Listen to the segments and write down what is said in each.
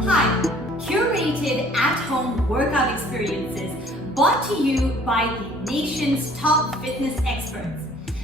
Hi, curated at-home workout experiences brought to you by the nation's top fitness experts.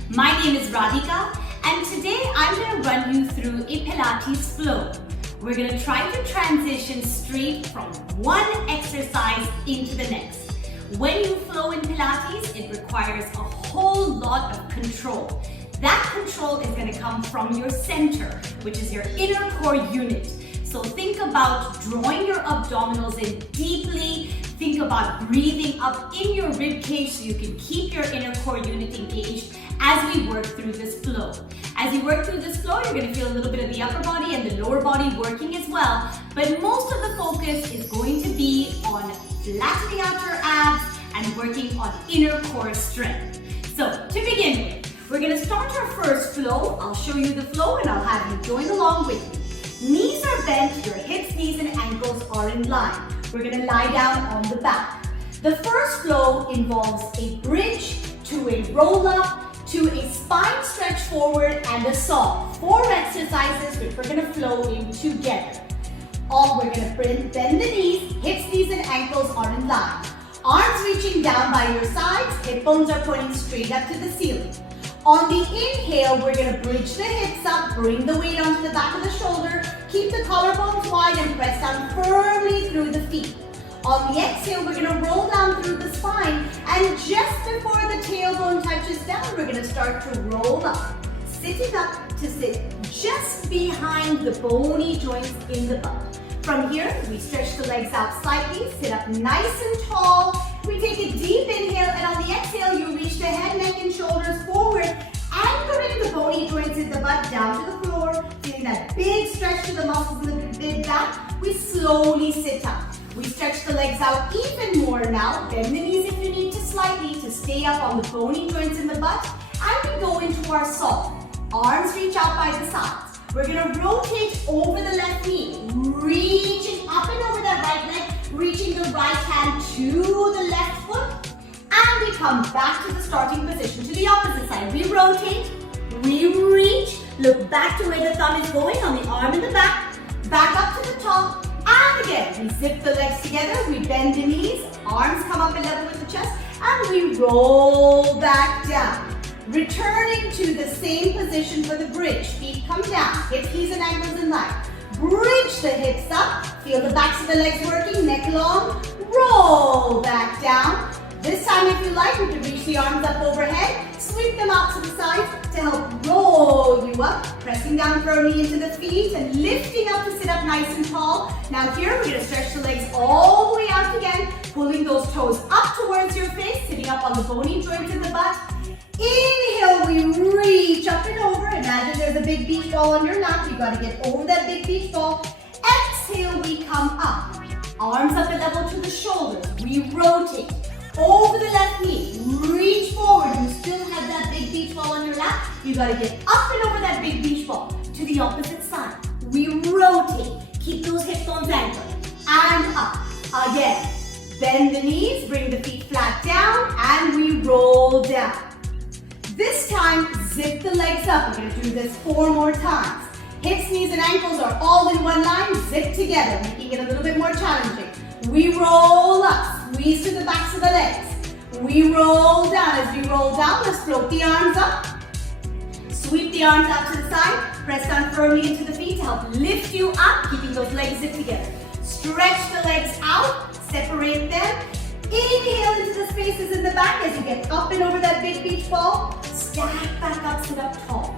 My name is Radhika, and today I'm going to run you through a Pilates flow. We're going to try to transition straight from one exercise into the next. When you flow in Pilates, it requires a whole lot of control. That control is going to come from your center, which is your inner core unit. So think about drawing your abdominals in deeply. Think about breathing up in your rib cage so you can keep your inner core unit engaged as we work through this flow. As you work through this flow, you're going to feel a little bit of the upper body and the lower body working as well. But most of the focus is going to be on flattening out your abs and working on inner core strength. So to begin with, we're going to start our first flow. I'll show you the flow and I'll have you join along with me. Knees are bent, your hips, knees, and ankles are in line. We're going to lie down on the back. The first flow involves a bridge to a roll-up to a spine stretch forward and a saw. 4 exercises which we're going to flow in together. We're going to bend the knees, hips, knees, and ankles are in line. Arms reaching down by your sides, hip bones are pointing straight up to the ceiling. On the inhale, we're going to bridge the hips up, bring the weight onto the back of the shoulder, keep the collarbones wide and press down firmly through the feet. On the exhale, we're going to roll down through the spine, and just before the tailbone touches down, we're going to start to roll up. Sitting up to sit just behind the bony joints in the butt. From here, we stretch the legs out slightly, sit up nice and tall. We take a deep inhale, and on the exhale, you reach the head, neck, and shoulders forward, anchoring the bony joints in the butt down to the floor, feeling that big stretch to the muscles in the mid-back. We slowly sit up. We stretch the legs out even more now. Bend the knees if you need to slightly to stay up on the bony joints in the butt. And we go into our saw. Arms reach out by the sides. We're going to rotate over the left knee, reaching up and over that right leg, reaching the right hand to the left foot, and we come back to the starting position to the opposite side. We rotate, we reach, look back to where the thumb is going on the arm in the back up to the top, and again, we zip the legs together, we bend the knees, arms come up and level with the chest, and we roll back down. Returning to the same position for the bridge. Feet come down, hips, knees, and ankles in line. Bridge the hips up, feel the backs of the legs working, neck long, roll back down. This time, if you like, we can reach the arms up overhead, sweep them out to the side to help roll you up, pressing down firmly into the feet and lifting up to sit up nice and tall. Now here, we're going to stretch the legs all the way out again, pulling those toes up towards your face, sitting up on the bony joints in the butt. Inhale, we reach up and over. Imagine there's a big beach ball on your lap. You've got to get over that big beach ball. Exhale, we come up. Arms up and level to the shoulders. We rotate over the left knee. Reach forward. You still have that big beach ball on your lap. You've got to get up and over that big beach ball to the opposite side. We rotate. Keep those hip bones anchored. And up. Again. Bend the knees. Bring the feet flat down. And we roll down. This time, zip the legs up. We're going to do this 4 more times. Hips, knees, and ankles are all in one line. Zip together, making it a little bit more challenging. We roll up, squeeze to the backs of the legs. We roll down. As we roll down, let's float the arms up. Sweep the arms out to the side. Press down firmly into the feet to help lift you up, keeping those legs zipped together. Stretch the legs out, separate them. Inhale into the spaces in the back as you get up and over that big beach ball. Stack back up, sit up tall.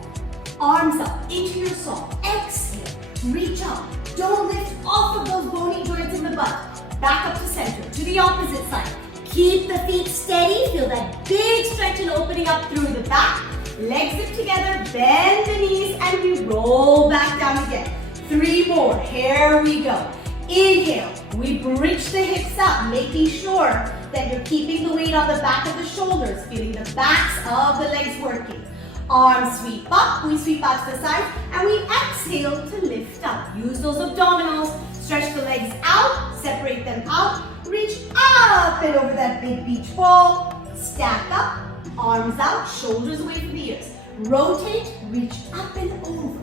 Arms up into your saw. Exhale, reach up. Don't lift off of those bony joints in the butt. Back up to center, to the opposite side. Keep the feet steady. Feel that big stretch and opening up through the back. Legs zip together, bend the knees, and we roll back down again. 3 more, here we go. Inhale, we bridge the hips up, making sure that you're keeping the weight on the back of the shoulders, feeling the backs of the legs working. Arms sweep up, we sweep out to the side, and we exhale to lift up. Use those abdominals, stretch the legs out, separate them out, reach up and over that big beach ball, stack up, arms out, shoulders away from the ears. Rotate, reach up and over.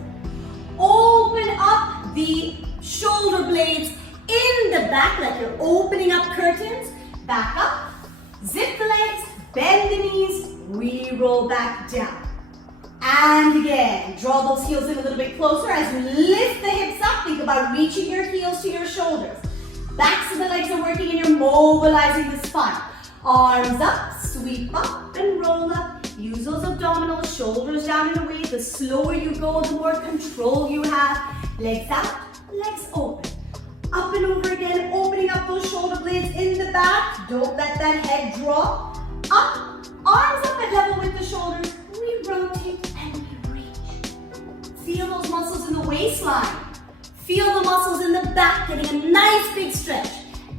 Open up the shoulder blades, back like you're opening up curtains. Back up, zip the legs, bend the knees, we roll back down. And again, draw those heels in a little bit closer as you lift the hips up. Think about reaching your heels to your shoulders. Backs of the legs are working and you're mobilizing the spine. Arms up, sweep up and roll up. Use those abdominals, shoulders down and away. The slower you go, the more control you have. Legs out, legs open. Up and over again, opening up those shoulder blades in the back. Don't let that head drop. Up, arms up at level with the shoulders. We rotate and we reach. Feel those muscles in the waistline. Feel the muscles in the back, getting a nice big stretch.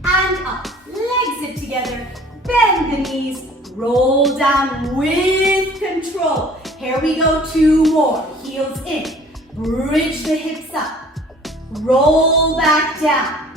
And up, legs zip together, bend the knees, roll down with control. Here we go, 2 more. Heels in, bridge the hips up. Roll back down.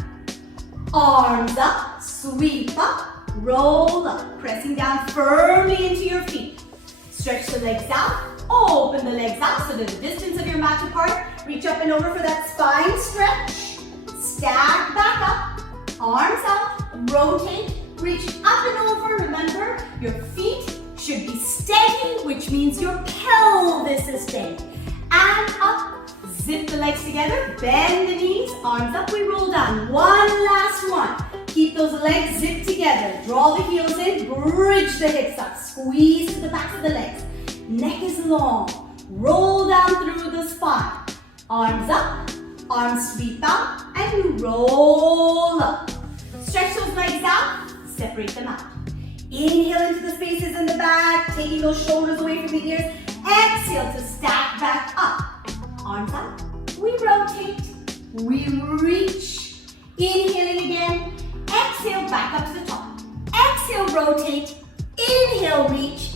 Arms up, sweep up, roll up. Pressing down firmly into your feet. Stretch the legs out, open the legs out so that the distance of your mat apart. Reach up and over for that spine stretch. Stack back up, arms out, rotate, reach up and over. Remember, your feet should be steady, which means your pelvis is steady. And up. Zip the legs together, bend the knees, arms up, we roll down. One last one. Keep those legs zipped together. Draw the heels in, bridge the hips up. Squeeze to the back of the legs. Neck is long. Roll down through the spine. Arms up, arms sweep out, and you roll up. Stretch those legs out, separate them out. Inhale into the spaces in the back, taking those shoulders away from the ears. Exhale to stack back up. Arms up, we rotate, we reach. Inhaling again, exhale back up to the top. Exhale, rotate, inhale, reach.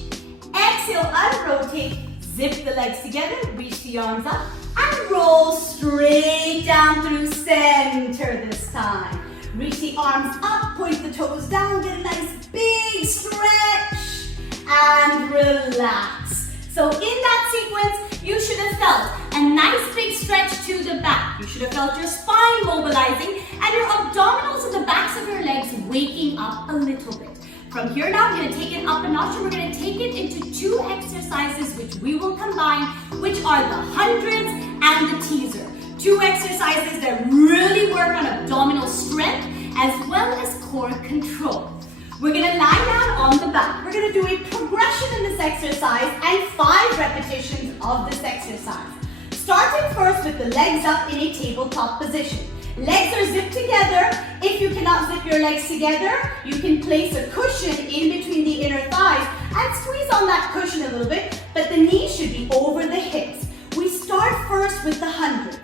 Exhale, unrotate, zip the legs together, reach the arms up, and roll straight down through center this time. Reach the arms up, point the toes down, get a nice big stretch, and relax. So in that sequence, you should have felt a nice big stretch to the back. You should have felt your spine mobilizing and your abdominals and the backs of your legs waking up a little bit. From here now, we're going to take it up a notch and we're going to take it into 2 exercises which we will combine, which are the hundreds and the teaser. 2 exercises that really work on abdominal strength as well as core control. We're going to lie down on the back. We're going to do a progression in this exercise and 5 repetitions of this exercise. Starting first with the legs up in a tabletop position. Legs are zipped together. If you cannot zip your legs together, you can place a cushion in between the inner thighs and squeeze on that cushion a little bit, but the knees should be over the hips. We start first with the hundreds.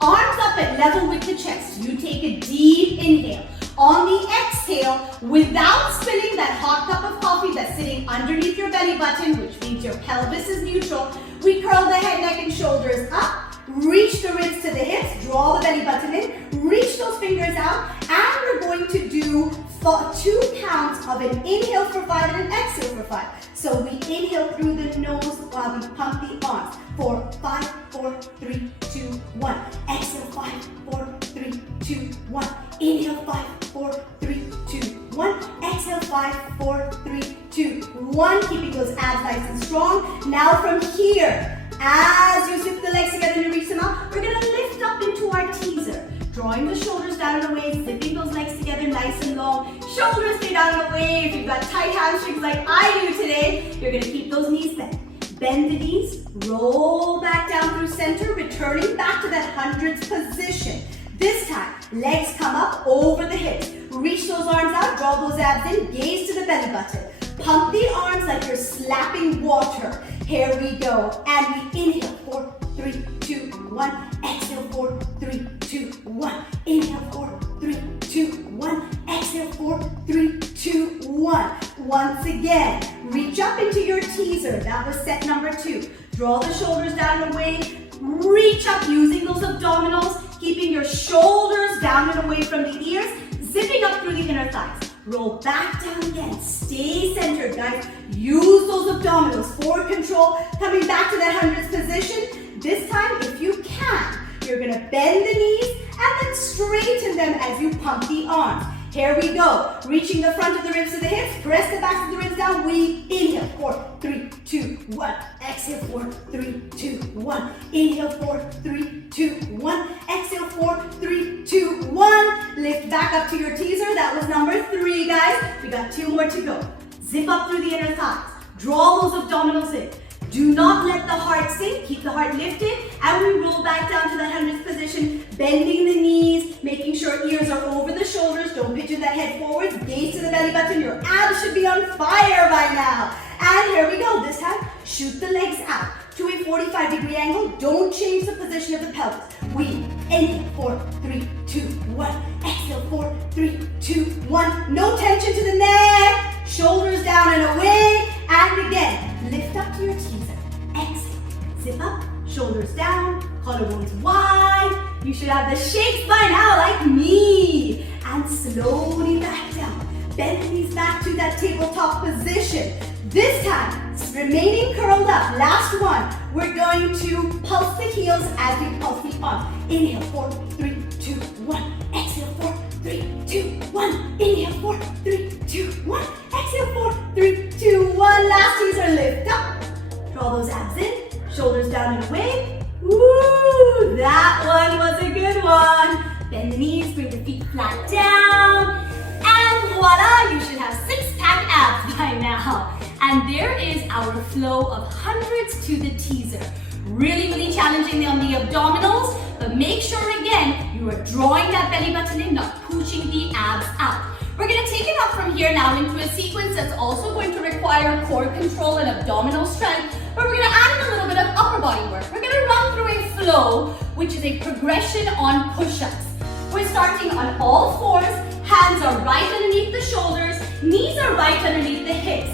Arms up at level with the chest. You take a deep inhale. On the exhale, without spilling that hot cup of coffee that's sitting underneath your belly button, which means your pelvis is neutral, we curl the head, neck, and shoulders up. Reach the ribs to the hips, draw the belly button in, reach those fingers out, and we're going to do 2 counts of an inhale for 5 and an exhale for 5. So we inhale through the nose while we pump the arms. 4, 5, 4, 3, 2, 1. Exhale, 5, 4, 3, 2, 1. Inhale, 5, 4, 3, 2, 1. Exhale, 5, 4, 3, 2, 1. Keeping those abs nice and strong. Now from here, as you zip the legs together and you reach them out, we're going to lift up into our teaser. Drawing the shoulders down and away, zipping those legs together nice and long. Shoulders stay down and away. If you've got tight hamstrings like I do today, you're going to keep those knees bent. Bend the knees, roll back down through center, returning back to that hundreds position. This time, legs come up over the hips. Reach those arms out, draw those abs in, gaze to the belly button. Pump the arms like you're slapping water. Here we go. And we inhale, 4, 3, 2, 1. Exhale, 4, 3, 2, 1. Inhale, 4, 3, 2, 1. Exhale, 4, 3, 2, 1. Once again, reach up into your teaser. That was set number 2. Draw the shoulders down and away. Reach up using those abdominals, keeping your shoulders down and away from the ears, zipping up through the inner thighs. Roll back down again. Stay centered, guys. Use those abdominals for control. Coming back to that hundreds position. This time, if you can, you're going to bend the knees and then straighten them as you pump the arms. Here we go. Reaching the front of the ribs to the hips. Press the backs of the ribs down. We inhale. 4, 3, 2, 1. Exhale. 4, 3, 2, 1. Inhale. 4, 3, 2, 1. Exhale. 4, 3, 2, 1. Lift back up to your teaser. That was number 3, guys. We got 2 more to go. Zip up through the inner thighs. Draw those abdominals in. Do not let the heart sink. Keep the heart lifted. And we roll back down to the 100th position, bending the knees, making sure ears are over the shoulders. Don't pigeon that head forwards. Gaze to the belly button. Your abs should be on fire by now. And here we go. This time, shoot the legs out to a 45-degree angle. Don't change the position of the pelvis. We inhale. 4, 3, 2, 1. Exhale. 4, 3, 2, 1. No tension to the neck. Shoulders down and away. And again, lift up to your teaser. Exhale. Zip up. Shoulders down. Collarbones wide. You should have the shakes by now like me. And slowly back down. Bend the knees back to that tabletop position. This time, remaining curled up. Last one. We're going to pulse the heels as we pulse the arms. Inhale. 4, 3, 2, 1. Exhale. 4, 3, 2, 1. Inhale. 4, 3, 2, 1. Exhale. 4, 3, 2, 1. Last teaser. Lift up. Draw those abs in. Shoulders down and away. Woo! That one was a good one. Bend the knees. Bring the feet flat down. And voila, you should have 6-pack abs by now. And there is our flow of hundreds to the teaser. Really, really challenging on the abdominals, but make sure again, you are drawing that belly button in, not pushing the abs out. We're gonna take it up from here now into a sequence that's also going to require core control and abdominal strength, but we're gonna add in a little bit of upper body work. We're gonna run through a flow, which is a progression on push-ups. We're starting on all fours. Hands are right underneath the shoulders. Knees are right underneath the hips.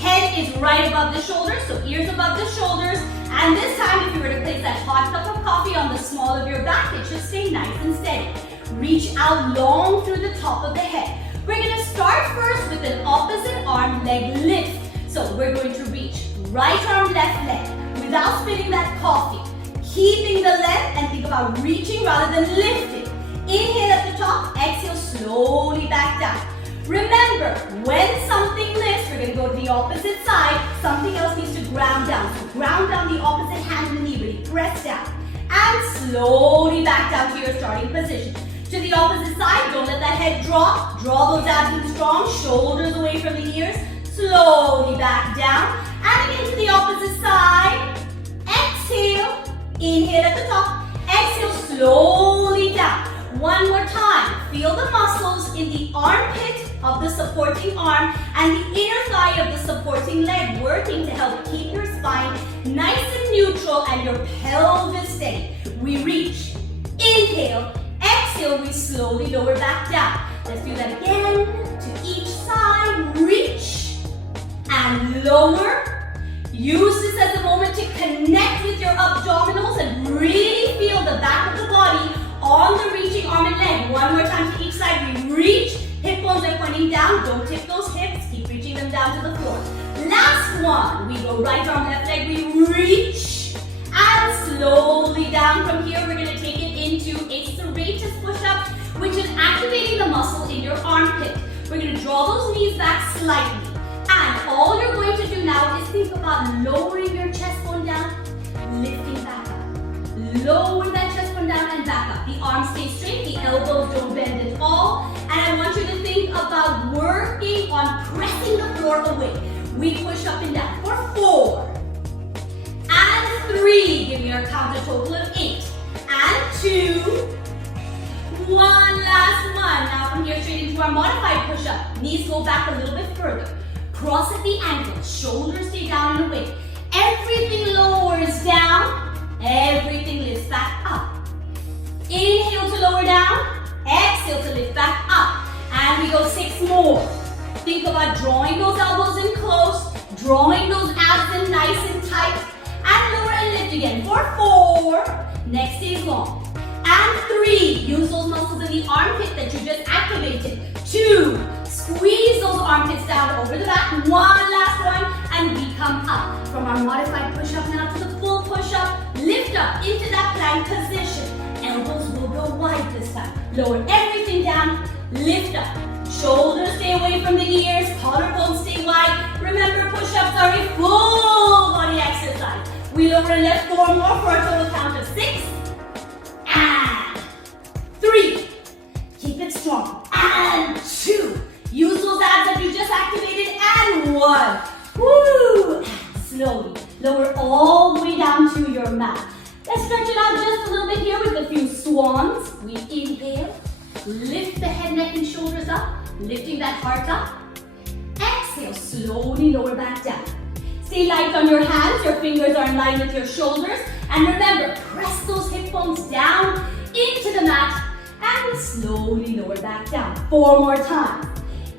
Head is right above the shoulders, so ears above the shoulders. And this time, if you were to place that hot cup of coffee on the small of your back, it should stay nice and steady. Reach out long through the top of the head. We're going to start first with an opposite arm leg lift. So we're going to reach right arm, left leg without spinning that coffee. Keeping the length and think about reaching rather than lifting. Inhale at the top, exhale slowly back down. Remember, when something lifts, we're going to go to the opposite side. Something else needs to ground down. So ground down the opposite hand and knee, really press down. And slowly back down to your starting position. To the opposite side, don't let that head drop. Draw those abs in strong, shoulders away from the ears. Slowly back down. And again to the opposite side. Exhale. Inhale at the top. Exhale slowly down. One more time. Feel the muscles in the armpit of the supporting arm and the inner thigh of the supporting leg working to help keep your spine nice and neutral and your pelvis steady. We reach. Inhale. Exhale. We slowly lower back down. Let's do that again. To each side. Reach. And lower. Use this as a moment to connect with your abdominals and really feel the back of the body on the reaching arm and leg. One more time to each side. We reach. Hip bones are pointing down. Don't tip those hips. Keep reaching them down to the floor. Last one. We go right arm, left leg. We reach. And slowly down from here, we're going to take it into a serratus push-up, which is activating the muscle in your armpit. We're going to draw those knees back slightly. And all you're going to do now is think about lowering your chest bone down, lifting back up. Lower that chest bone down and back up. The arms stay straight, the elbows don't bend at all. And I want you to think about working on pressing the floor away. We push up and down for 4. And 3, giving our count a total of 8. And 2. One last one. Now from here straight into our modified push-up. Knees go back a little bit further. Cross at the ankles, shoulders stay down and away. Everything lowers down, everything lifts back up. Inhale to lower down, exhale to lift back up. And we go 6 more. Think about drawing those elbows in close, drawing those abs in nice and tight, and lower and lift again for 4. Next stays long. And 3, use those muscles in the armpit that you just activated. 2, squeeze those armpits down over the back. One last one, and we come up. From our modified push-up now to the full push-up. Lift up into that plank position. elbows will go wide this time. Lower everything down, lift up. Shoulders stay away from the ears, collarbones stay wide. Remember, push-ups are a full body exercise. We lower and lift 4 more for a total count of 6. And 3. Keep it strong. And 2. Use those abs that you just activated. And 1. Woo! And slowly lower all the way down to your mat. Let's stretch it out just a little bit here with a few swans. We inhale. Lift the head, neck, and shoulders up. Lifting that heart up. Exhale, slowly lower back down. Stay light on your hands. Your fingers are in line with your shoulders. And remember, press those hip bones down into the mat and slowly lower back down. 4 more times.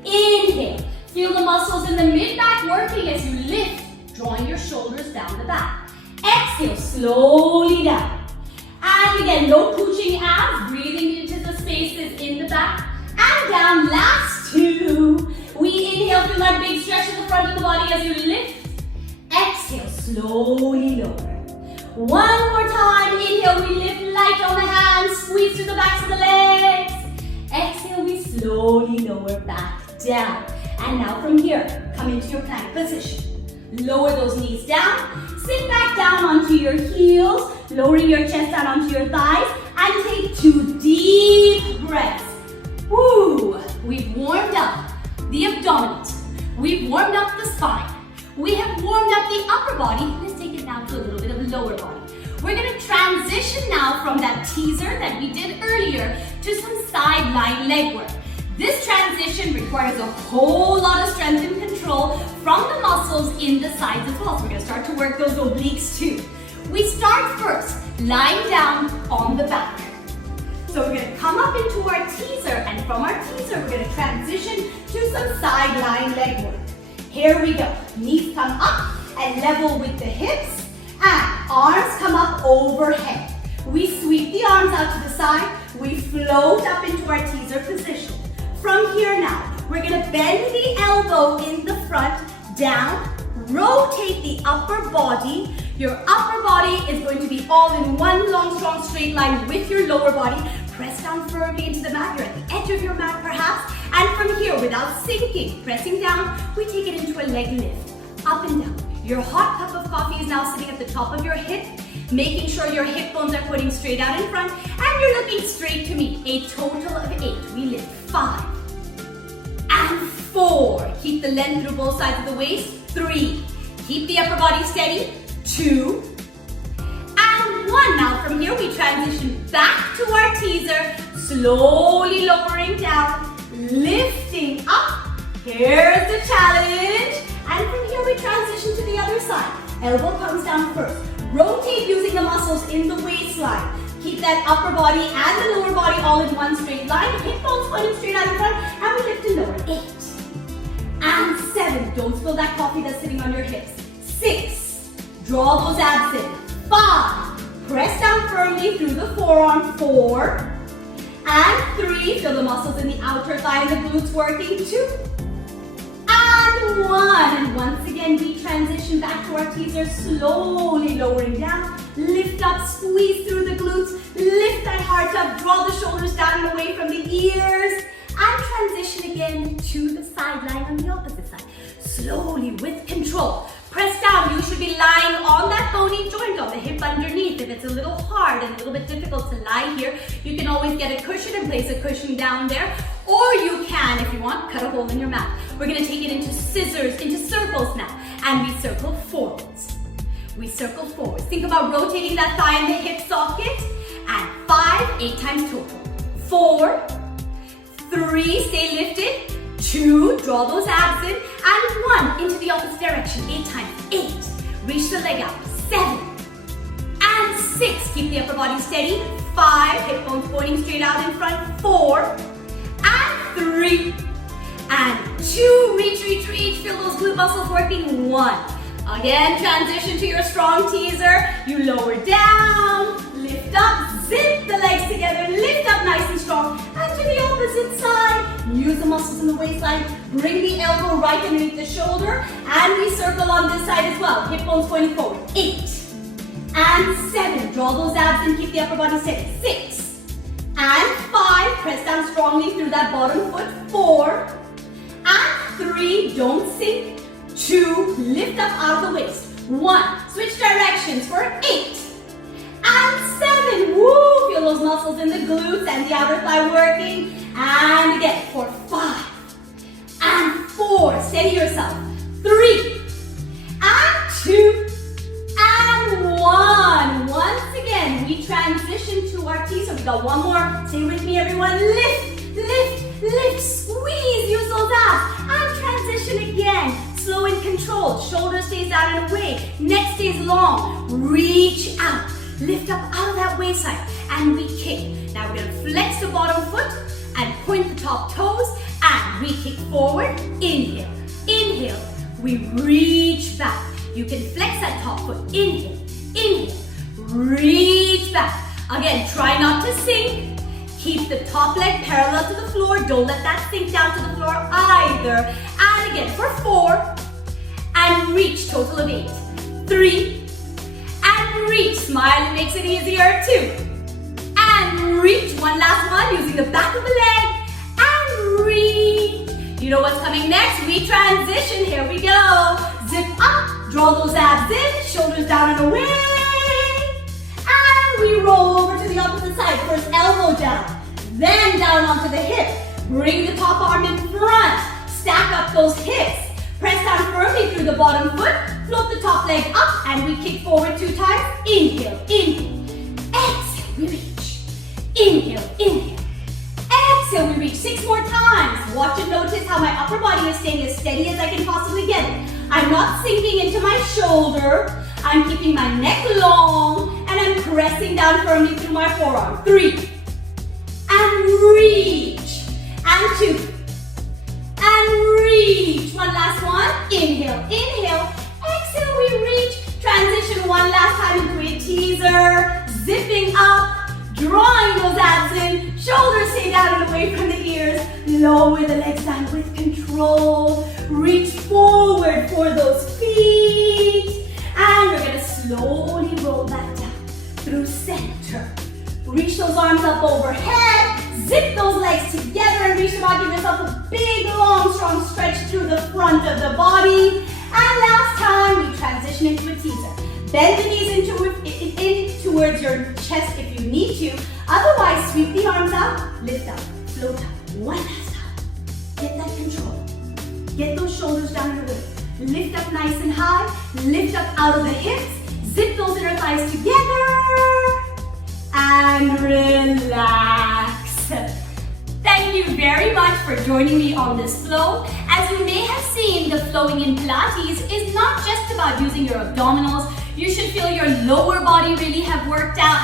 Inhale. Feel the muscles in the mid-back working as you lift, drawing your shoulders down the back. Exhale, slowly down. And again, no pooching abs, breathing into the spaces in the back. And down, last 2. We inhale, feel that big stretch in the front of the body as you lift. Exhale, slowly lower. 1 more time, inhale, we lift light on the hands, squeeze through the backs of the legs. Exhale, we slowly lower back down. And now from here, come into your plank position. Lower those knees down, sit back down onto your heels, lowering your chest down onto your thighs, and take 2 deep breaths. Woo! We've warmed up the abdominals. We've warmed up the spine. We have warmed up the upper body. Let's take it now to a little bit of lower body. We're going to transition now from that teaser that we did earlier to some sideline leg work. This transition requires a whole lot of strength and control from the muscles in the sides as well. So we're going to start to work those obliques too. We start first lying down on the back. So we're going to come up into our teaser, and from our teaser we're going to transition to some sideline leg work. Here we go. Knees come up and level with the hips, and arms come up overhead. We sweep the arms out to the side. We float up into our teaser position. From here now, we're going to bend the elbow in the front, down, rotate the upper body. Your upper body is going to be all in one long, strong, straight line with your lower body. Press down firmly into the mat. You're at the edge of your mat perhaps. And from here, without sinking, pressing down, we take it into a leg lift, up and down. Your hot cup of coffee is now sitting at the top of your hip, making sure your hip bones are pointing straight out in front, and you're looking straight to me. A total of 8. We lift 5 and 4. Keep the length through both sides of the waist. 3. Keep the upper body steady. 2 and 1. Now from here we transition back to our teaser, slowly lowering down, lifting up. Here's the challenge. And from here we transition to the other side. Elbow comes down first. Rotate using the muscles in the waistline. Keep that upper body and the lower body all in one straight line. Hip bones pointing straight out in front. And we lift and lower. 8 and 7. Don't spill that coffee that's sitting on your hips. 6. Draw those abs in. 5. Press down firmly through the forearm. 4 and 3. Feel the muscles in the outer thigh and the glutes working. 2 and 1. And once again, we transition back to our teaser, slowly lowering down. Lift up, squeeze through the glutes. Lift that heart up. Draw the shoulders down and away from the ears. And transition again to the sideline on the opposite side. Slowly, with control. Press down. You should be lying on that bony joint on the hip underneath. If it's a little hard and a little bit difficult to lie here, you can always get a cushion and place a cushion down there. Or you can, if you want, cut a hole in your mat. We're going to take it into scissors, into circles now. And we circle forwards. We circle forwards. Think about rotating that thigh in the hip socket. And 5, 8 times total. 4, 3, stay lifted. 2, draw those abs in. And 1, into the opposite direction. 8 times. 8, reach the leg out. 7 and 6, keep the upper body steady. 5, hip bones pointing straight out in front. 4 and 3 and 2, reach, reach, reach. Feel those glute muscles working. 1. Again, transition to your strong teaser. You lower down, lift up, zip the legs together, lift up nice and strong. And to the opposite side, use the muscles in the waistline. Bring the elbow right underneath the shoulder. And we circle on this side as well. Hip bones pointing forward. 8 and 7. Draw those abs and keep the upper body steady. 6 And 5, press down strongly through that bottom foot. 4. And 3, don't sink. 2, lift up out of the waist. 1, switch directions for 8. And 7, woo, feel those muscles in the glutes and the outer thigh working. And again, for 5. And 4, steady yourself. 3. And 2. And 1. Once again, we transition to our T. So we got one more. Stay with me, everyone. Lift, lift, lift. Squeeze, use those abs. And transition again. Slow and controlled. Shoulder stays down and away. Neck stays long. Reach out. Lift up out of that waistline. And we kick. Now we're going to flex the bottom foot and point the top toes. And we kick forward. Inhale. Inhale. We reach back. You can flex that top foot. Inhale. Inhale. Reach back. Again, try not to sink. Keep the top leg parallel to the floor. Don't let that sink down to the floor either. And again, for 4. And reach, total of 8. 3. And reach. Smile, it makes it easier. 2. And reach. One last one, using the back of the leg. And reach. You know what's coming next? We transition. Here we go. Zip up. Draw those abs in. Shoulders down and away. And we roll over to the opposite side. First elbow down. Then down onto the hip. Bring the top arm in front. Stack up those hips. Press down firmly through the bottom foot. Float the top leg up. And we kick forward 2 times. Inhale. Inhale. Exhale. We reach. Inhale. Inhale. Exhale. We reach 6 more times. Watch and notice how my upper body is staying as steady as I can possibly get it. I'm not sinking into my shoulder. I'm keeping my neck long. And I'm pressing down firmly through my forearm. 3. And reach. And 2. And reach. One last one. Inhale. Inhale. Exhale. We reach. Transition one last time into a teaser. Zipping up. Drawing those abs in. Shoulders stay down and away from the ears. Lower the legs down with control. Reach forward for those feet. And we're going to slowly roll back down through center. Reach those arms up overhead. Zip those legs together and reach them out. Give yourself a big, long, strong stretch through the front of the body. And last time, we transition into a teaser. Bend the knees in towards your chest if you need to. Otherwise, sweep the arms out, lift up, float up. One last time. Get that control. Get those shoulders down and away. Lift up nice and high. Lift up out of the hips. Zip those inner thighs together. And relax. Thank you very much for joining me on this flow. As you may have seen, the flowing in Pilates is not just about using your abdominals. You should feel your lower body really have worked out.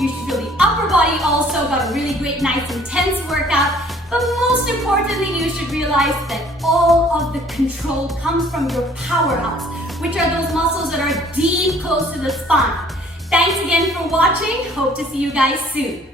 You should feel the upper body also got a really great, nice, intense workout. But most importantly, you should realize that all of the control comes from your powerhouse, which are those muscles that are deep close to the spine. Thanks again for watching. Hope to see you guys soon.